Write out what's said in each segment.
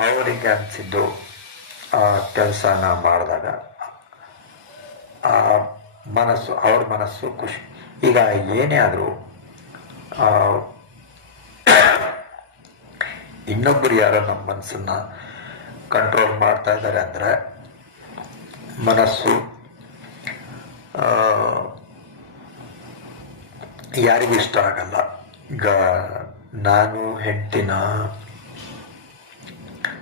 ಅವರಿಗೆ ಅನಿಸಿದ್ದು ಆ ಕೆಲಸನ ಮಾಡಿದಾಗ ಆ ಅವ್ರ ಮನಸ್ಸು ಖುಷಿ. ಈಗ ಏನೇ ಆದರೂ ಇನ್ನೊಬ್ಬರು ಯಾರೋ ನಮ್ಮ ಮನಸ್ಸನ್ನು ಕಂಟ್ರೋಲ್ ಮಾಡ್ತಾ ಇದ್ದಾರೆ ಅಂದರೆ ಮನಸ್ಸು ಯಾರಿಗೂ ಇಷ್ಟ ಆಗಲ್ಲ. ಈಗ ನಾನು ಹೆಂಡ್ತಿನ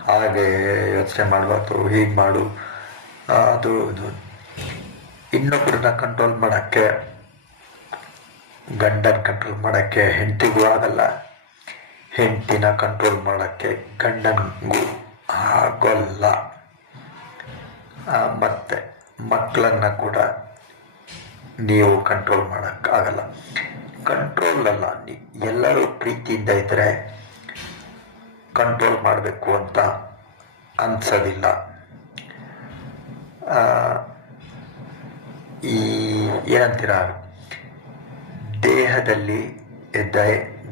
ಹಾಗೆ ಯೋಚನೆ ಮಾಡಬಾರ್ದು, ಹೀಗೆ ಮಾಡು, ಅದು ಇದು ಇನ್ನೊಬ್ಬರನ್ನ ಕಂಟ್ರೋಲ್ ಮಾಡೋಕ್ಕೆ, ಗಂಡನ ಕಂಟ್ರೋಲ್ ಮಾಡೋಕ್ಕೆ ಹೆಂಡ್ತಿಗೂ ಆಗಲ್ಲ, ಹೆಂಡ್ತಿನ ಕಂಟ್ರೋಲ್ ಮಾಡೋಕ್ಕೆ ಗಂಡನಿಗೂ ಆಗೋಲ್ಲ. ಮತ್ತು ಮಕ್ಕಳನ್ನು ಕೂಡ ನೀವು ಕಂಟ್ರೋಲ್ ಮಾಡೋಕ್ಕಾಗಲ್ಲ. ಕಂಟ್ರೋಲ್ ಅಲ್ಲ, ಎಲ್ಲರೂ ಪ್ರೀತಿಯಿಂದ ಇದ್ದರೆ ಕಂಟ್ರೋಲ್ ಮಾಡಬೇಕು ಅಂತ ಅನಿಸೋದಿಲ್ಲ. ಈ ಏನಂತೀರ, ದೇಹದಲ್ಲಿ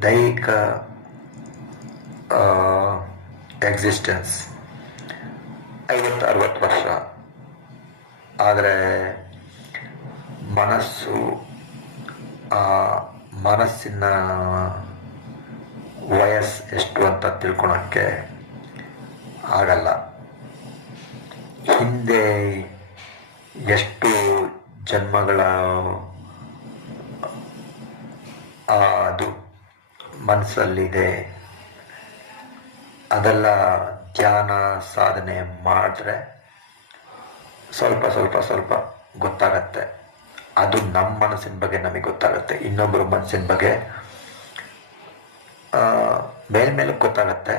ದೈಹಿಕ ಎಕ್ಸಿಸ್ಟೆನ್ಸ್ 50-60 ವರ್ಷ, ಆದರೆ ಮನಸ್ಸಿನ ವಯಸ್ಸು ಎಷ್ಟು ಅಂತ ತಿಳ್ಕೊಳಕ್ಕೆ ಆಗಲ್ಲ. ಹಿಂದೆ ಎಷ್ಟು ಜನ್ಮಗಳ ಅದು ಮನಸ್ಸಲ್ಲಿದೆ, ಅದೆಲ್ಲ ಧ್ಯಾನ ಸಾಧನೆ ಮಾಡಿದ್ರೆ ಸ್ವಲ್ಪ ಸ್ವಲ್ಪ ಸ್ವಲ್ಪ ಗೊತ್ತಾಗತ್ತೆ. ಅದು ನಮ್ಮ ಮನಸ್ಸಿನ ಬಗ್ಗೆ ನಮಗೆ ಗೊತ್ತಾಗುತ್ತೆ, ಇನ್ನೊಬ್ಬರ ಮನಸ್ಸಿನ ಬಗ್ಗೆ ಮೇಲ್ಮೇಲೆ ಗೊತ್ತಾಗತ್ತೆ.